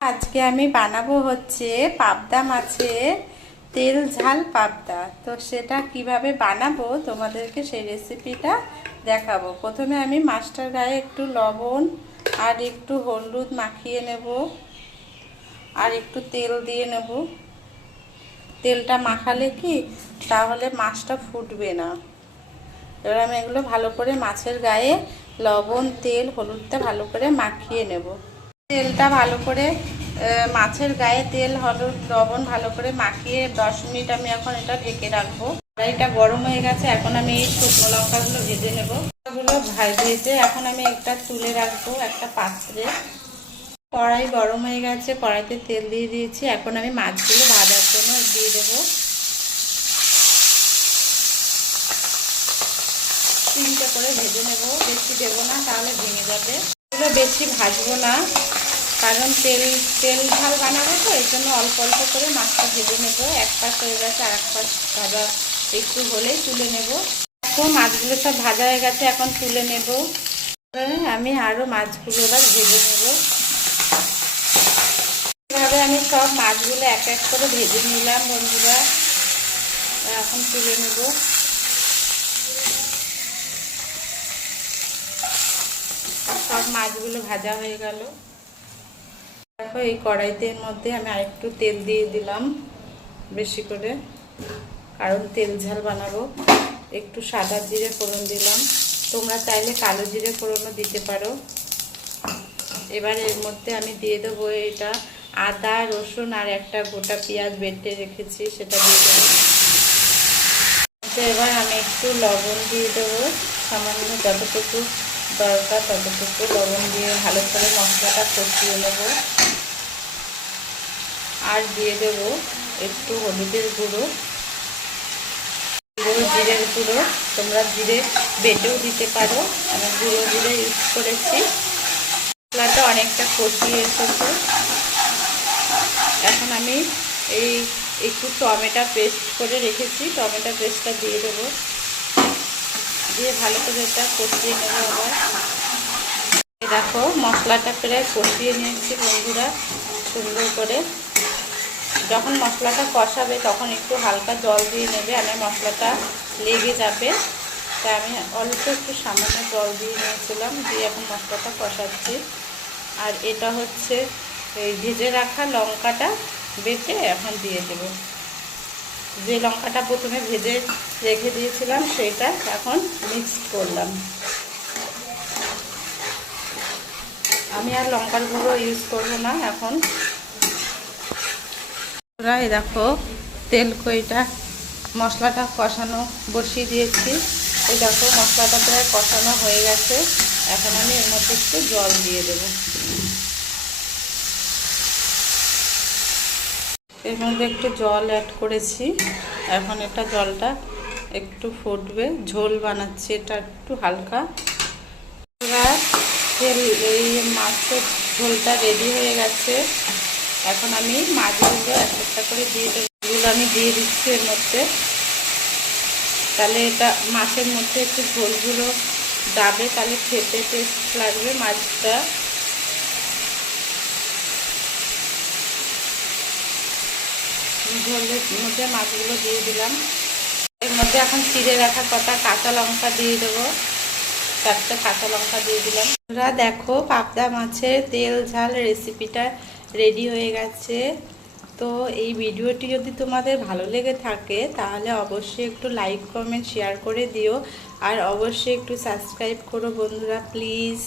আজকে আমি বানাবো হচ্ছে পাবদা মাছের তেল ঝাল পাবদা। তো সেটা কিভাবে বানাবো তোমাদেরকে সেই রেসিপিটা দেখাবো। প্রথমে আমি মাছটার গায়ে একটু লবণ আর একটু হলুদ মাখিয়ে নেব আর একটু তেল দিয়ে নেব। তেলটা মাখালে কি তাহলে মাছটা ফুটবে না। এবার আমি এগুলো ভালো করে মাছের গায়ে লবণ তেল হলুদটা ভালো করে মাখিয়ে নেব। তেলটা ভালো করে মাছের গায়ে তেল হলুদ লবণ ভালো করে মাখিয়ে 10 মিনিট আমি এখন এটা ঢেকে রাখবো। কড়াইটা গরম হয়ে গেছে, এখন আমি এই শুকনো লঙ্কাগুলো ভেজে নেব। এগুলো ভেজে এখন আমি একটা তুলে রাখবো একটা পাত্রে। কড়াই গরম হয়ে গেছে, কড়াইতে তেল দিয়ে দিয়েছি। এখন আমি মাছগুলো ভাজার জন্য দিয়ে দেবো। 3টে করে ভেজে নেব, বেশি দেবো না তাহলে ভেঙে যাবে। এগুলো বেশি ভাজবো না, কারণ তেল ঝাল বানাবো তো, এই জন্য অল্প অল্প করে মাছটা ভেজে নেবো। এক পাশ হয়ে গেছে, আর এক পাশ ভাজা একটু হলেই তুলে নেব। তো মাছগুলো সব ভাজা হয়ে গেছে, এখন তুলে নেব। আমি আরও মাছগুলো এবার ভেজে নেব। এভাবে আমি সব মাছগুলো এক এক করে ভেজে নিলাম বন্ধুরা। এখন তুলে নেব। সব মাছগুলো ভাজা হয়ে গেল। দেখো এই কড়াইতের মধ্যে আমি আরেকটু তেল দিয়ে দিলাম বেশি করে, কারণ তেল ঝাল বানাবো। একটু সাদা জিরে ফোড়ন দিলাম, তোমরা চাইলে কালো জিরে ফোড়নও দিতে পারো। এবার এর মধ্যে আমি দিয়ে দেবো এটা আদা রসুন আর একটা গোটা পেঁয়াজ বেটে রেখেছি, সেটা দিয়ে দেবো। এবার আমি একটু লবণ দিয়ে দেবো, সামান্য যতটুকু দরকার ততটুকু লবণ দিয়ে ভালো করে মশলাটা কষিয়ে নেব। আর দিয়ে দেবো একটু হলুদের গুঁড়ো, জিরের গুঁড়ো। তোমরা জিরে বেটেও দিতে পারো, আমি গুঁড়ো জিরে ইউজ করেছি। মশলাটা অনেকটা কষিয়ে এসেছে। এখন আমি এই একটু টমেটো পেস্ট করে রেখেছি, টমেটো পেস্টটা দিয়ে দেবো। দিয়ে ভালো করে এটা কষিয়ে নেব। আবার দেখো মশলাটা প্রায় কষিয়ে নিয়েছি বন্ধুরা সুন্দর করে। যখন মশলাটা কষাবে তখন একটু হালকা জল দিয়ে নেবে, আমি মশলাটা লেগে যাবে তাই আমি অল্প একটু সামান্য জল দিয়ে নিয়েছিলাম। দিয়ে এখন মশলাটা কষাচ্ছি। আর এটা হচ্ছে এই ভেজে রাখা লঙ্কাটা বেটে এখন দিয়ে দেব। যে লঙ্কাটা প্রথমে ভেজে রেখে দিয়েছিলাম সেইটা এখন মিক্স করলাম। আমি আর লঙ্কার গুঁড়ো ইউজ করবো না এখন। এই দেখো তেল কইটা মশলাটা কষানো বসিয়ে দিয়েছি। এই দেখো মশলাটা প্রায় কষানো হয়ে গেছে। এখন আমি এর মধ্যে একটু জল দিয়ে দেবো। এর মধ্যে একটু জল অ্যাড করেছি। এখন এটা জলটা একটু ফুটবে, ঝোল বানাচ্ছি এটা একটু হালকা। এই মাছের ঝোলটা রেডি হয়ে গেছে। এখন আমি মাছগুলো একটা করে দিয়ে দেবো। এগুলো আমি দিয়ে দিচ্ছি এর মধ্যে, তাহলে এটা মাছের মধ্যে একটু ঝোলগুলো যাবে, তাহলে খেতে টেস্ট লাগবে মাছটা। ঝোলের মধ্যে মাছগুলো দিয়ে দিলাম। এর মধ্যে এখন চিড়ে রাখা কটা কাঁচা লঙ্কা দিয়ে দেবো, 4টে কাঁচা লঙ্কা দিয়ে দিলাম। তোমরা দেখো পাবদা মাছের তেল ঝাল রেসিপিটা রেডি হয়ে গেছে। তো এই ভিডিওটি যদি তোমাদের ভালো লেগে থাকে তাহলে অবশ্যই একটু লাইক কমেন্ট শেয়ার করে দিও, আর অবশ্যই একটু সাবস্ক্রাইব করো বন্ধুরা প্লিজ।